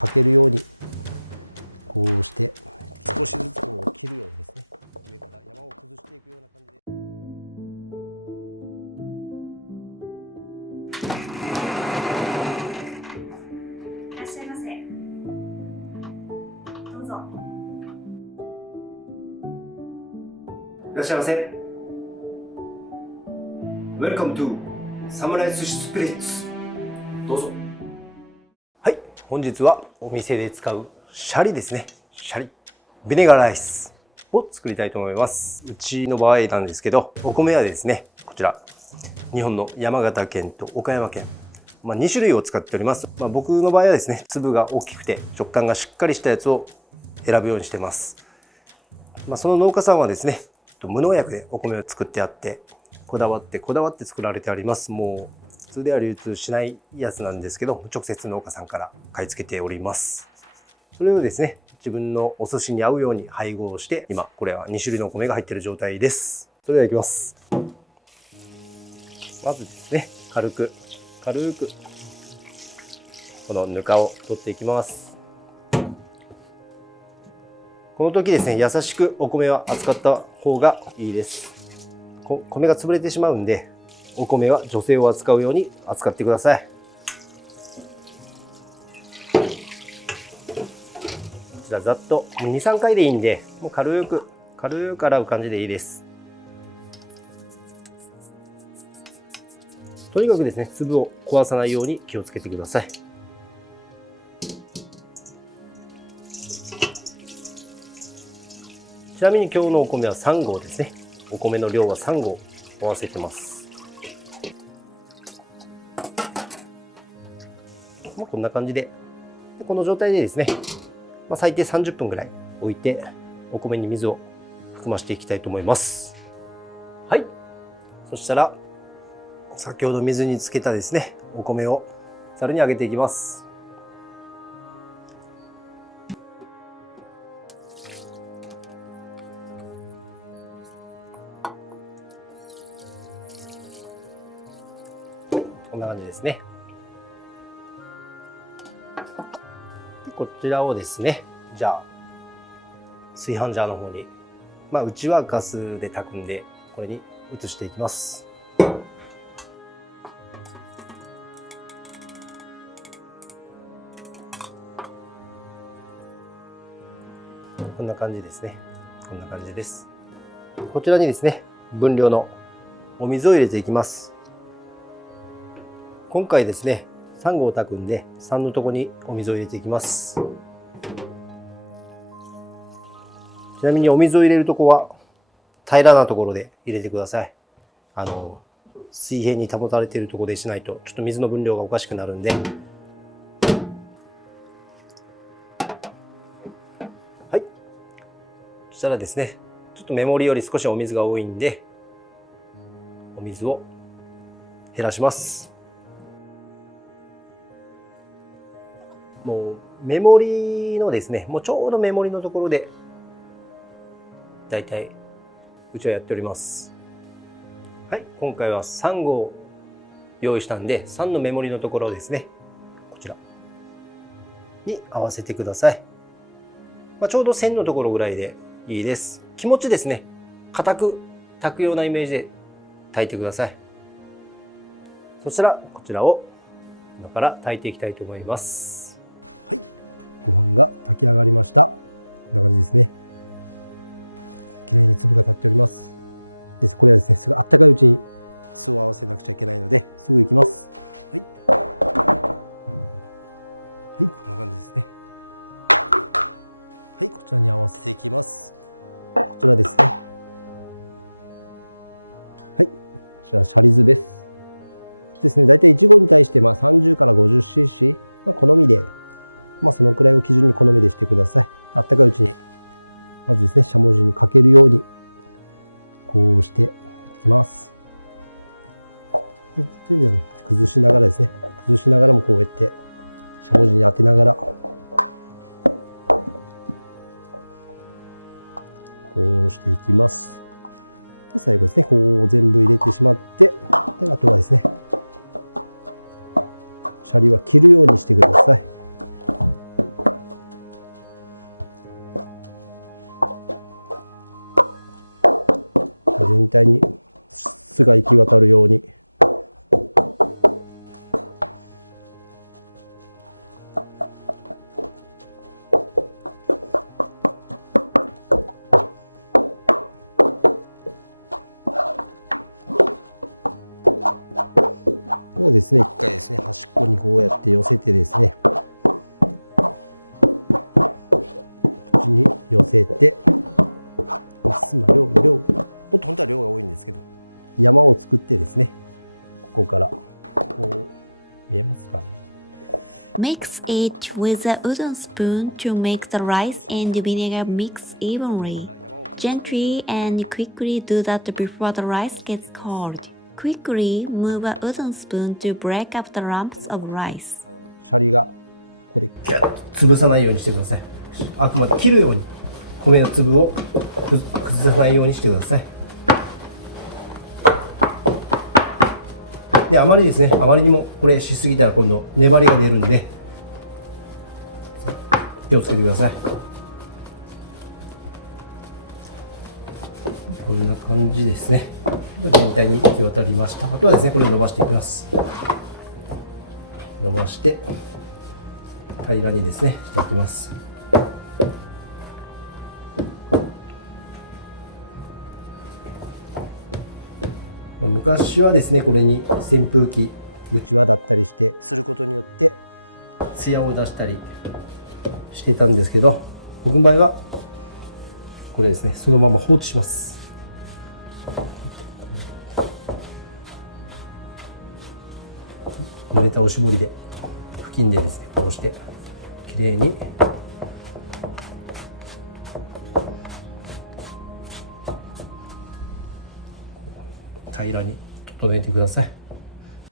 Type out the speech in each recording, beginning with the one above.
かけるようにこうして少しずつこう切るようにですね、上から山を崩していくような感じで。いらっしゃいませ。どうぞ。いらっしゃいませ。Welcome to サムライ寿司スピリッツ。どうぞ。はい、本日はお店で使うシャリですね。シャリビネガーライスを作りたいと思います。うちの場合なんですけど、お米はですね、こちら日本の山形県と岡山県、2種類を使っております。僕の場合はですね、粒が大きくて食感がしっかりしたやつを選ぶようにしてます。その農家さんはですね、無農薬でお米を作ってあって、こだわって作られてあります。もう普通では流通しないやつなんですけど、直接農家さんから買い付けております。それをですね、自分のお寿司に合うように配合して、今これは2種類のお米が入っている状態です。それではいきます。まずですね、軽くこのぬかを取っていきます。この時ですね、優しくお米は扱った方がいいです。米が潰れてしまうんで、お米は女性を扱うように扱ってください。こちらざっと 2,3 回でいいんで、もう軽く洗う感じでいいです。とにかくですね、粒を壊さないように気をつけてください。ちなみに今日のお米は3合ですね。お米の量は3合合わせてます。こんな感じで、この状態でですね、最低30分ぐらい置いてお米に水を含ましていきたいと思います。はい、そしたら先ほど水につけたですね、お米をざるにあげていきます。こんな感じですね。でこちらをですね、じゃあ炊飯ジャーの方に、うちはガスで炊くんで、これに移していきます。こんな感じですね。こんな感じです。こちらにですね、分量のお水を入れていきます。今回ですね、3合炊くんで3のとこにお水を入れていきます。ちなみにお水を入れるとこは平らなところで入れてください。水平に保たれているところでしないとちょっと水の分量がおかしくなるんで。はい。そしたらですね、ちょっと目盛りより少しお水が多いんで、お水を減らします。もう目盛りのですね、もうちょうど目盛りのところでだいたいうちはやっております。はい、今回は3合用意したんで、3の目盛りのところをですね、こちらに合わせてください。ちょうど線のところぐらいでいいです。気持ちですね、固く炊くようなイメージで炊いてください。そしたらこちらを今から炊いていきたいと思います。はい、ご飯が炊き上がりました。こんな感じですね。綺麗に粒が立っております。で、これはですね、すぐあったかいうちに酢を合わせなくちゃいけないので、すぐいきます。はい。はい、こんな感じですね。はい、こちらに合わせていきます。こちらですね。はい、こちらシャリ酢です。ですね、だいたい1合に対して30から 50cc、好みで、そのくらいを基準に好みでしてください。あったかいうちにまずですね、しゃもじにかけるようにこうしていきます。で崩しながらですね、崩しながらもこうやってしゃもじに当てながらこうしていきます。で最後ですね、こう全部入れてしまって、であとはですね、シャリは切るようにしてください。全体に酢が行き渡るように。これですね、一回ですね、端っこにこうやって寄せてですね、こっちに寄せて、まあ、量もっと本当は量が多いんですけど、山を作ってですね、ここからこう見えますかね。Mix it with a wooden spoon to make the rice and vinegar mix evenly. Gently and quickly do that before the rice gets cold. Quickly move a wooden spoon to break up the lumps of rice. シャリがここでギュッと潰さないようにしてください。あくまで切るように米の粒を崩さないようにしてください。で、あまりですね、あまりにもこれしすぎたら今度粘りが出るんで気をつけてください。こんな感じですね。全体に行き渡りました。あとはですね、これを伸ばしていきます。伸ばして平らにですねしていきます。昔はですね、これに扇風機うちわだったりしてすることによって艶を出したりしてたんですけど、僕の場合はこれですね、そのまま放置します。濡れたおしぼりで布巾でですね、こうしてきれいに平らに整えてください。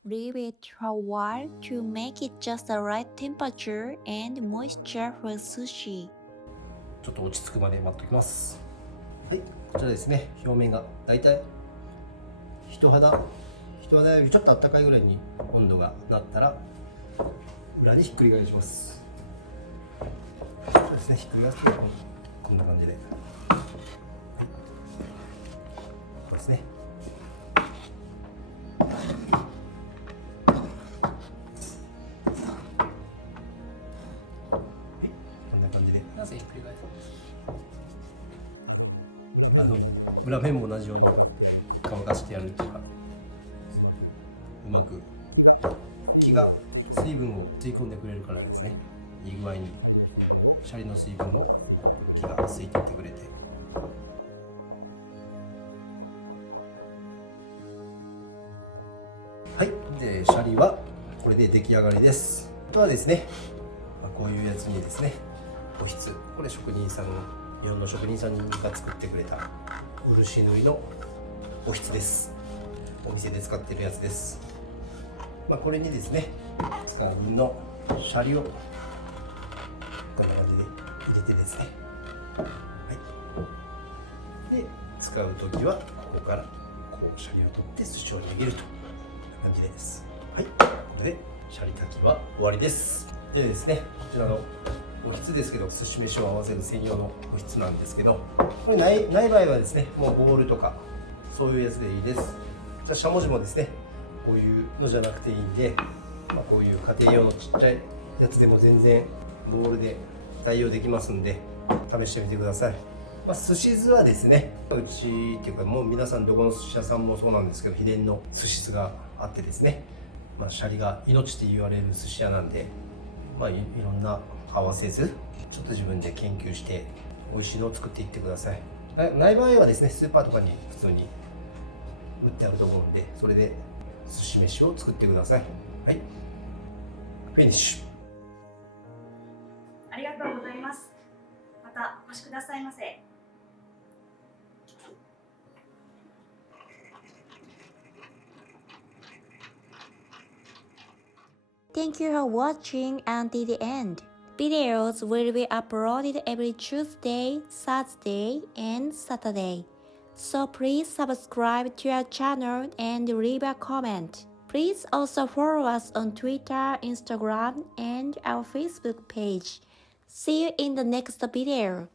Leave it for a while to make it just the right temperature and moisture for sushi. ちょっと落ち着くまで待っておきます。はい、こちらですね、表面がだいたい人肌よりちょっと暖かいぐらいに温度がなったら裏にひっくり返します。そうですね、ひっくり返すとこんな感じで、はい、こうですね。こんな感じで、裏面も同じように乾かしてやるっていうか、うまく木が水分を吸い込んでくれるからですね、煮具合にシャリの水分を木が吸い取ってくれて、はい、でシャリはこれで出来上がりです。あとはですね、こういうやつにですね、おひつ、これ日本の職人さんが作ってくれた漆塗りのおひつです。お店で使っているやつです。これにですね、使う分のシャリをこんな感じで入れてですね、はい、で使う時はここからこうシャリを取って寿司を握るという感じです。はい、これでシャリ炊きは終わりです。でですね、こちらのおひつですけど、寿司飯を合わせる専用のおひつなんですけど、これない場合はですね、もうボウルとかそういうやつでいいです。じゃあしゃもじもですね、こういうのじゃなくていいんで、こういう家庭用のちっちゃいやつでも全然ボウルで代用できますんで、試してみてください。寿司酢はですね、うちっていうかもう皆さんどこの寿司屋さんもそうなんですけど、秘伝の寿司酢があってですね、シャリが命って言われる寿司屋なんで、いろんな合わせずちょっと自分で研究して美味しいのを作っていってください。ない場合はですね、スーパーとかに普通に売ってあると思うんで、それで寿司飯を作ってください。はい、フィニッシュ。ありがとうございます。またお越しくださいませ。Thank you for watching until the end. Videos will be uploaded every Tuesday, Thursday, and Saturday. So please subscribe to our channel and leave a comment. Please also follow us on Twitter, Instagram, and our Facebook page. See you in the next video.